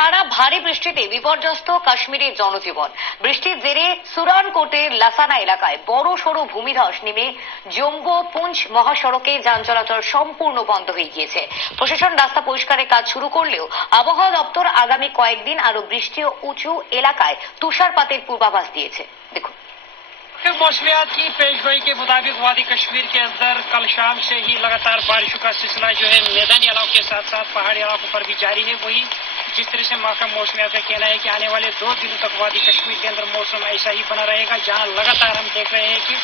টানা ভারী বৃষ্টিতে বিপর্যস্ত কাশ্মীরের জনজীবন। বৃষ্টির জেরে সুরানকোটের লাসানা এলাকায় বড় সড় ভূমিধস নেমে জম্মু পুঞ্চ মহাসড়কে যান চলাচল সম্পূর্ণ বন্ধ হয়ে গিয়েছে। প্রশাসন রাস্তা পরিষ্কারের কাজ শুরু করলেও আবহাওয়া দপ্তর আগামী কয়েকদিন আরো বৃষ্টি ও উঁচু এলাকায় তুষারপাতের পূর্বাভাস দিয়েছে। দেখুন। मौसमियात की पेशगोई के मुताबिक वादी कश्मीर के अंदर कल शाम से ही लगातार बारिशों का सिलसिला जो है मैदानी इलाकों के साथ साथ पहाड़ी इलाकों पर भी जारी है। वही जिस तरह से महकमा मौसमियात का कहना है कि आने वाले 2 दिनों तक वादी कश्मीर के अंदर मौसम ऐसा ही बना रहेगा, जहां लगातार हम देख रहे हैं कि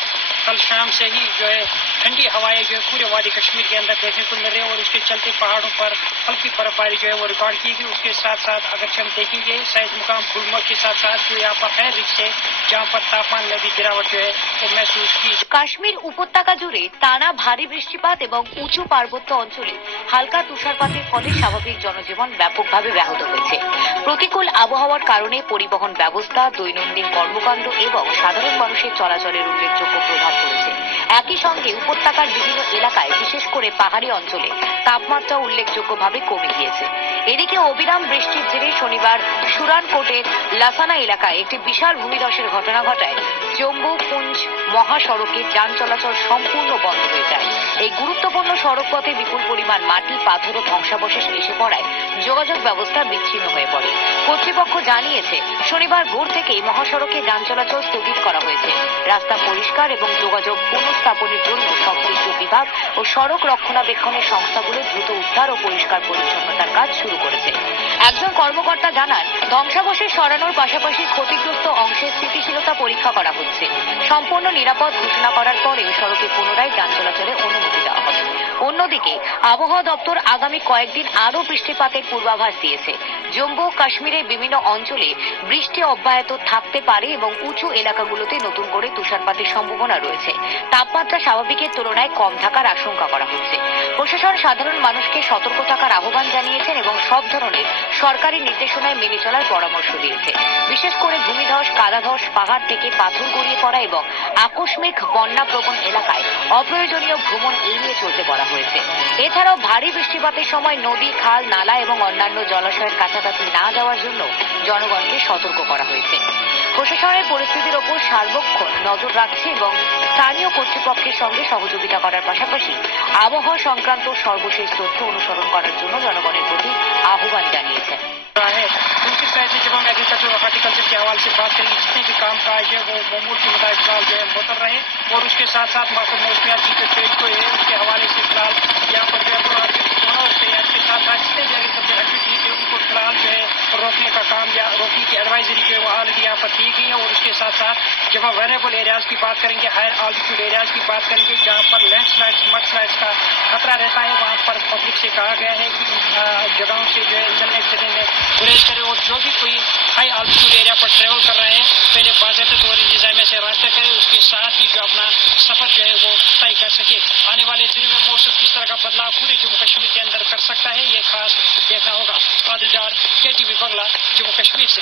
कल शाम से ही जो है ठंडी हवाएं जो है पूरे वादी कश्मीर के अंदर देखने को मिल रही है और उसके चलते पहाड़ों पर हल्की बर्फबारी जो है वो रिकॉर्ड की गई। उसके साथ साथ अगर हम देखेंगे शायद मुकाम गुलमर्ग के साथ साथ जो यहाँ पर है रिक्स है, जहाँ पर तापमान में भी गिरावट जो है वो महसूस की। কাশ্মীর উপত্যকা জুড়ে টানা ভারী বৃষ্টিপাত এবং উঁচু পার্বত্য অঞ্চলে হালকা তুষারপাতের ফলে স্বাভাবিক জনজীবন ব্যাপকভাবে ব্যাহত হয়েছে। প্রতিকূল আবহাওয়ার কারণে পরিবহন ব্যবস্থা, দৈনন্দিন কর্মকাণ্ড এবং সাধারণ মানুষের চলাচলের উল্লেখযোগ্য প্রভাব পড়েছে। একই সঙ্গে উপত্যকার বিভিন্ন এলাকায় বিশেষ করে পাহাড়ি অঞ্চলে তাপমাত্রা উল্লেখযোগ্যভাবে কমে গিয়েছে। এদিকে অবিরাম বৃষ্টির জেরে শনিবার সুরানকোটের লাসানা এলাকায় একটি বিশাল ভূমিধসের ঘটনা ঘটায় জম্মু পুঞ্চ মহাসড়কে যান চলাচল সম্পূর্ণ বন্ধ হয়ে যায়। এই গুরুত্বপূর্ণ সড়ক পথে বিপুল পরিমাণ মাটি, পাথর ও ধ্বংসাবশেষ এসে পড়ায় যোগাযোগ ব্যবস্থা বিচ্ছিন্ন হয়ে পড়ে। কর্তৃপক্ষ জানিয়েছে শনিবার ভোর থেকেই মহাসড়কে যান চলাচল স্থগিত করা হয়েছে। রাস্তা পরিষ্কার এবং যোগাযোগ পুনঃস্থাপনের জন্য সংশ্লিষ্ট বিভাগ ও সড়ক রক্ষণাবেক্ষণের সংস্থাগুলো দ্রুত উদ্ধার ও পরিষ্কার পরিচ্ছন্নতার কাজ শুরু করেছে। একজন কর্মকর্তা জানান, ধ্বংসাবশেষ সরানোর পাশাপাশি ক্ষতিগ্রস্ত অংশের স্থিতিশীলতা পরীক্ষা করা হচ্ছে। সম্পূর্ণ নিরাপদ ঘোষণা করার পরে সড়কে পুনরায় যান চলাচলের অনুমতি দেওয়া হবে। অন্যদিকে আবহাওয়া দপ্তর আগামী কয়েকদিন আরও বৃষ্টিপাতের পূর্বাভাস দিয়েছে। জম্মু কাশ্মীরের বিভিন্ন অঞ্চলে বৃষ্টি অব্যাহত থাকতে পারে এবং উঁচু এলাকাগুলোতে নতুন করে তুষারপাতের সম্ভাবনা রয়েছে। তাপমাত্রা স্বাভাবিকের তুলনায় কম থাকার আশঙ্কা করা হচ্ছে। প্রশাসন সাধারণ মানুষকে সতর্ক থাকার আহ্বান জানিয়েছেন এবং সব ধরনের সরকারি নির্দেশনায় মেনে চলার পরামর্শ দিয়েছে। বিশেষ করে ভূমিধস, কাদাধস, পাহাড় থেকে পাথর গড়িয়ে পড়া এবং আকস্মিক বন্যাপ্রবণ এলাকায় অপ্রয়োজনীয় ভ্রমণ এড়িয়ে চলতে বলা হয়েছে। এছাড়াও ভারী বৃষ্টিপাতের সময় নদী, খাল, নালা এবং অন্যান্য জলাশয়ের কাছাকাছি না যাওয়ার জন্য জনগণকে সতর্ক করা হয়েছে। প্রশাসনের পরিস্থিতির ওপর সার্বক্ষণ নজর রাখছে এবং স্থানীয় কর্তৃপক্ষের সঙ্গে সহযোগিতা করার পাশাপাশি আবহাওয়া সংক্রান্ত সর্বশেষ তথ্য অনুসরণ করার জন্য জনগণের প্রতি আহ্বান জানিয়েছেন। दूसरी साइड से जब हम एग्रीकल्चर और हॉर्टिकल्चर के हवाले से बात करेंगे, जितने भी काम काज है वो मामूल के मुताबिक फिलहाल जो है मुअत्तल रहे और उसके साथ साथ महकमा मौसमियात की जो पेज को है उसके हवाले से फिलहाल यहाँ पर जो है दोनों के साथ साथ जितने भी एग्रीकल्चर एक्टिविटीज है उनको फिलहाल जो है रोकने का काम या रोकने की एडवाइजरी जो है वो ऑलरेडी यहाँ पर दी गई है। और उसके साथ साथ जब हम वेरेबल एरियाज की बात करेंगे, हायर आल्टीट्यूड एरियाज की बात करेंगे, जहाँ पर लैंडस्लाइड्स, मडस्लाइड्स का खतरा रहता है, वहाँ पर पब्लिक से कहा गया है कि जगहों से जो है चलने फिरने में गुरेज करें और जो भी कोई हाई आल्टीट्यूड एरिया पर ट्रेवल कर रहे हैं पहले बाकायदा तौर इंतजामिया से रब्ता करें, उसके साथ ही जो अपना सफर जो है वो तय कर सके। आने वाले दिनों में मौसम किस तरह का बदलाव पूरे जम्मू कश्मीर के अंदर कर सकता है, ये खास देखना होगा। आदिल डार, KTV बंगला, जम्मू कश्मीर से।